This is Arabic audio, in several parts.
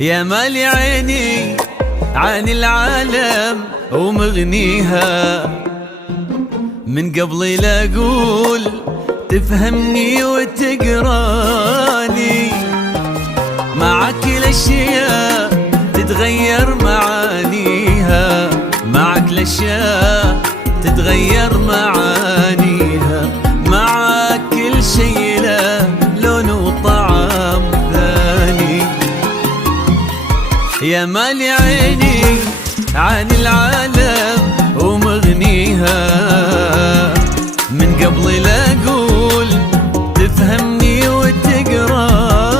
يا مالي عيني عن العالم ومغنيها، من قبل لا أقول تفهمني وتقراني، معك الأشياء تتغير معانيها، معك الأشياء تتغير معانيها، معك كل شي له لون وطعم ثاني. يا مالي عيني عن العالم ومغنيها، من قبل لا أقول تفهمني وتقراني،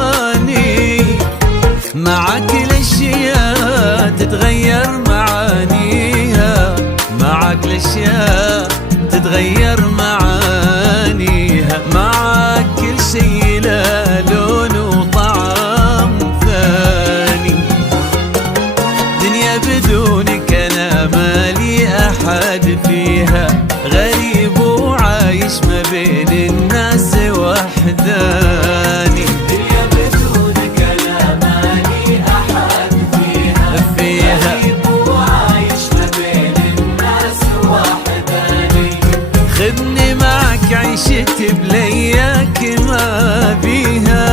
معك الأشياء تتغير معانيها، معك الأشياء تتغير معانيها، معك كل شي له لون وطعم ثاني. دنيا بدونك أنا مالي أحد فيها، غريب وعايش ما بين الناس وحداني. دنيا بدونك أنا مالي أحد فيها، غريب وعايش ما بين الناس وحداني. خذني معك عيشتي بلياك ما بيها،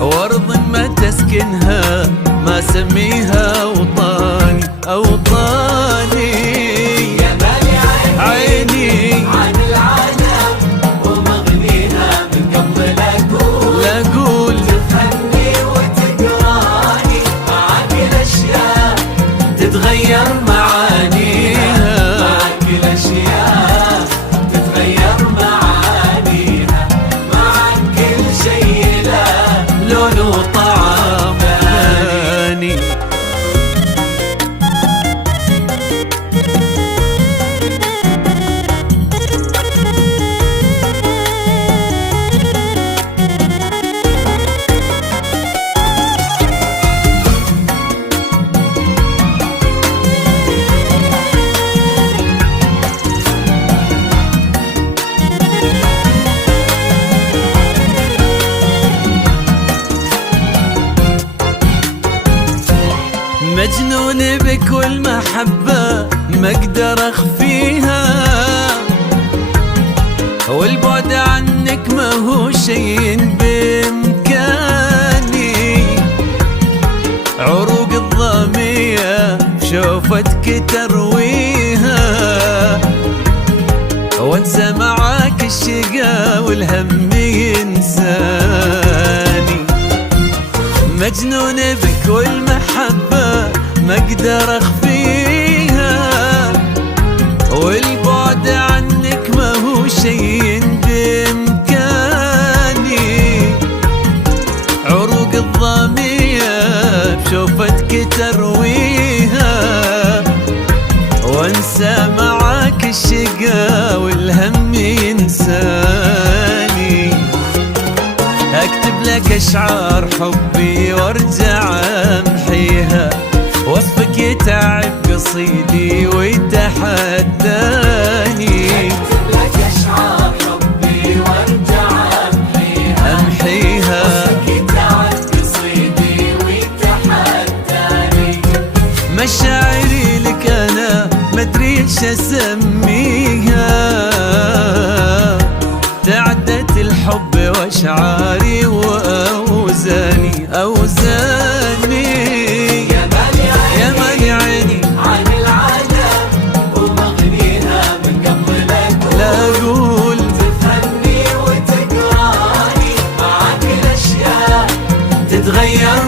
وأرض ما تسكنها ما سميها أوطاني أوطاني. يا مالي عيني عن العالم ومغنيها، من قبل لا أقول تفهمني وتقراني، معك الأشياء تتغير معانيها، معك الأشياء تتغير معانيها، معك كل شي له لون وطعم ثاني. مجنون بكل محبة ما اقدر اخفيها، والبعد عنك ما هو شي بامكاني، عروق الضامية بشوفتك ترويها، وانسى معاك الشقا والهم ينساني. مجنون بكل محبة ما اقدر اخفيها، والبعد عنك ما هو شي بامكاني، عروق الضامية بشوفتك ترويها، وانسى معاك الشقا والهم ينساني. اكتب لك اشعار حبي وارجع امحيها، وصفك يتعب قصيدي ويتحداني. اكتب لك اشعار حبي وارجع امحيها، وصفك يتعب قصيدي ويتحداني. مشاعري لك انا مدري ايش اسميها، تعدت الحب واشعاري واوزاني اوزاني. يا مالي عيني عن العالم ومغنيها، من قبل لا اقول تفهمني وتقراني، معك الأشياء تتغير